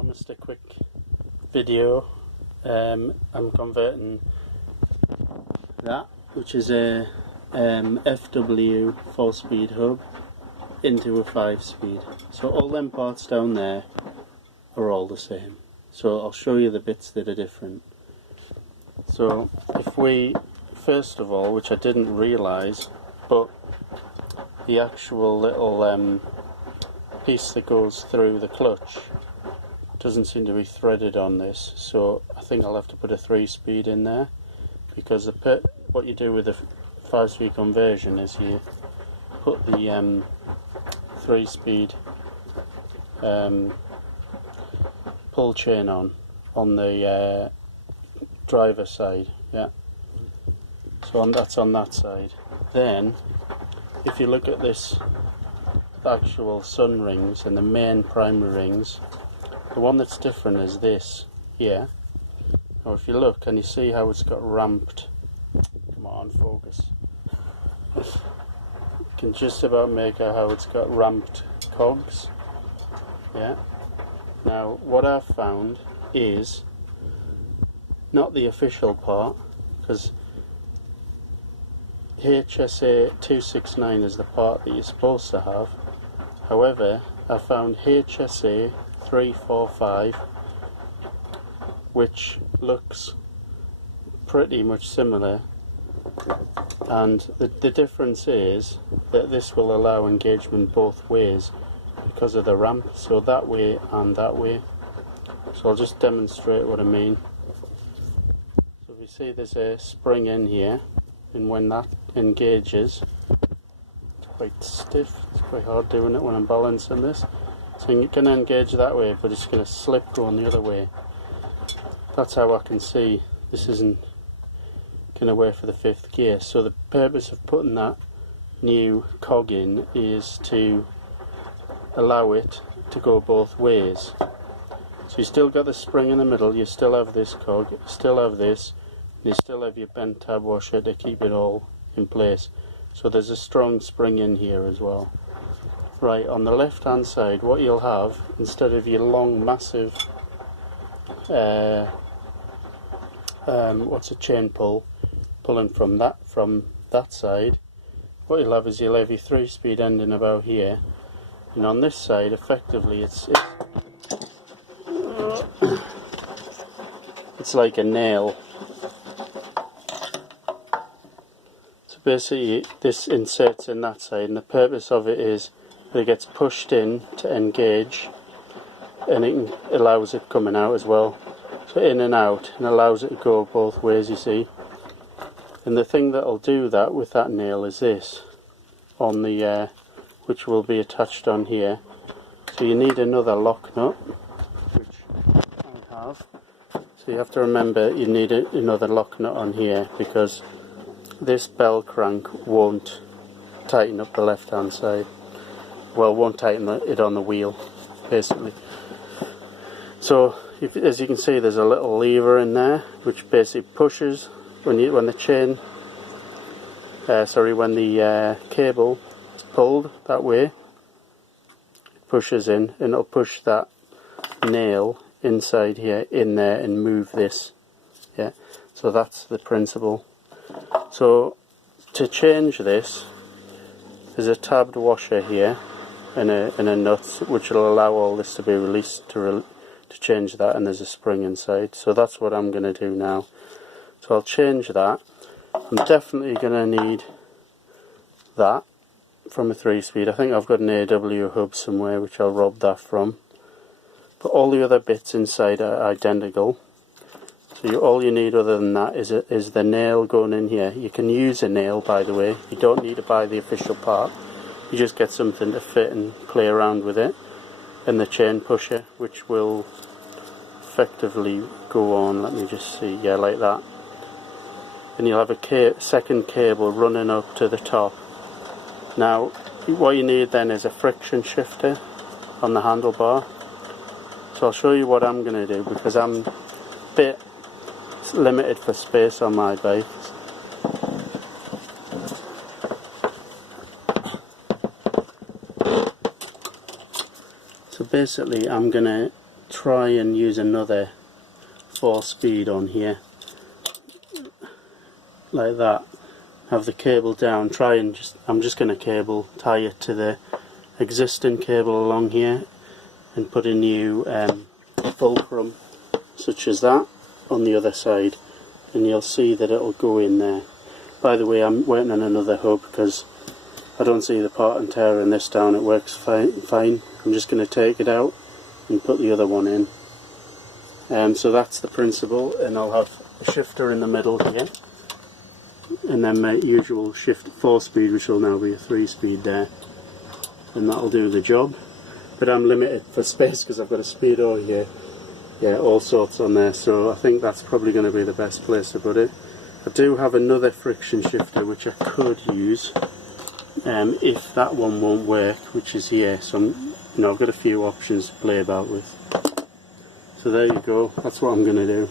promised a quick video. I'm converting that, which is a FW 4-speed hub, into a 5-speed. So all them parts down there are all the same. So I'll show you the bits that are different. So if we, first of all, which I didn't realise, but the actual little piece that goes through the clutch doesn't seem to be threaded on this, so I think I'll have to put a 3-speed in there, because what you do with the 5-speed conversion is you put the 3-speed pull chain on the driver side, yeah. So that's on that side. Then, if you look at this actual sun rings and the main primary rings, the one that's different is this here. Now if you look, can you see how it's got ramped? Come on, focus. You can just about make out how it's got ramped cogs. Yeah. Now what I've found is not the official part, because HSA 269 is the part that you're supposed to have. However, I found HSA 345, which looks pretty much similar, and the difference is that this will allow engagement both ways because of the ramp, so that way and that way. So I'll just demonstrate what I mean. So if you see, there's a spring in here, and when that engages, it's quite stiff. It's quite hard doing it when I'm balancing this. So you can engage that way, but it's going to slip going the other way. That's how I can see this isn't going to work for the 5th gear. So the purpose of putting that new cog in is to allow it to go both ways. So you still got the spring in the middle, you still have this cog, you still have this, and you still have your bent tab washer to keep it all in place. So there's a strong spring in here as well. Right, on the left hand side, what you'll have, instead of your long massive chain pulling from that side, what you'll have is you'll have your 3-speed ending about here, and on this side effectively it's like a nail. So basically this inserts in that side, and the purpose of it is it gets pushed in to engage, and it allows it coming out as well. So in and out, and allows it to go both ways, you see. And the thing that'll do that with that nail is this, on the which will be attached on here. So you need another lock nut, which I have. So you have to remember you need another lock nut on here, because this bell crank won't tighten up the left hand side. Well, won't tighten it on the wheel, basically. So, as you can see, there's a little lever in there, which basically pushes when the cable is pulled that way. It pushes in, and it'll push that nail inside here in there and move this. Yeah. So that's the principle. So to change this, there's a tabbed washer here, and a nut which will allow all this to be released to change that, and there's a spring inside. So that's what I'm going to do now. So I'll change that. I'm definitely going to need that from a 3-speed. I think I've got an AW hub somewhere which I'll rob that from. But all the other bits inside are identical. So all you need other than that is the nail going in here. You can use a nail, by the way. You don't need to buy the official part. You just get something to fit and play around with it, and the chain pusher, which will effectively go on, let me just see, yeah, like that. And you'll have a second cable running up to the top. Now what you need then is a friction shifter on the handlebar. So I'll show you what I'm going to do, because I'm a bit limited for space on my bike. So basically I'm going to try and use another 4-speed on here, like that. Have the cable down, try and I'm just going to cable tie it to the existing cable along here and put a new fulcrum such as that on the other side, and you'll see that it'll go in there. By the way, I'm working on another hub because I don't see the part and tear in this down. It works fine. I'm just going to take it out and put the other one in. So that's the principle, and I'll have a shifter in the middle here, and then my usual shift 4-speed, which will now be a 3-speed there, and that'll do the job. But I'm limited for space because I've got a speedo here, yeah, all sorts on there, so I think that's probably going to be the best place to put it. I do have another friction shifter which I could use if that one won't work, which is here. So I've got a few options to play about with. So there you go, that's what I'm going to do.